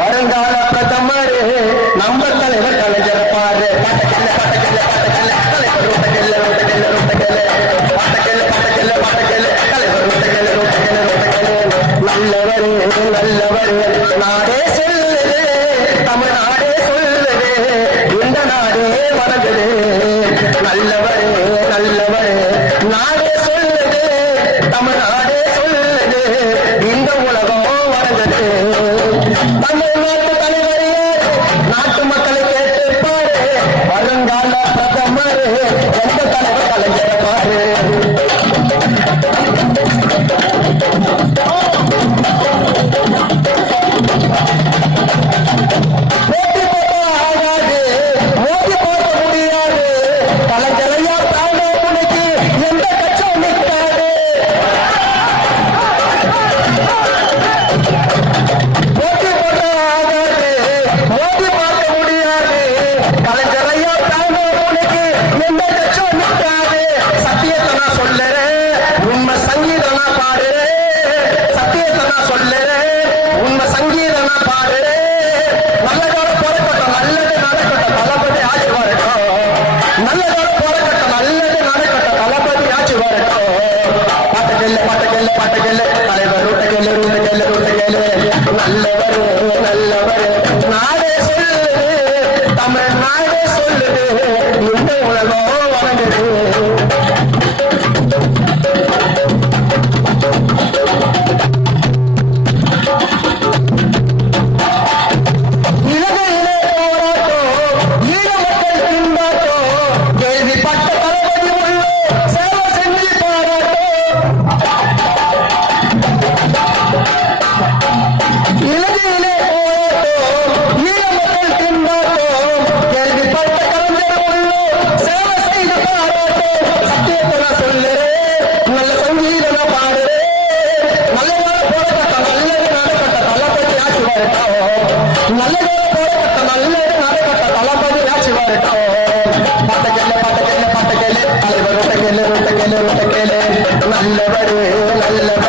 வருங்கால பிரதமர் நம்ம தலைவர் கலைஞர் பாரு. நல்லவர் நல்லவர் நாடே சொல்லுது, தமிழ்நாடே சொல்லுது, இந்த நாடே வணங்குது. நல்லவர் நல்லவர் நாடே சொல்லுது, தமிழ்நாடே சொல்லுது, இந்த உலகம் வணங்குது. தமிழ்நாட்டு தலைவர் நாட்டு மக்களை கேட்டுப்பாரு, வருங்கால பிரதமர் எந்த தலைவர் கலைஞர் பாரு. நல்லவர் நல்லவர் நாடே சொல்லுது, தமிழ்நாடே சொல்லுது, இந்த உலகம் வணங்குது. நல்லவர் நல்லவர்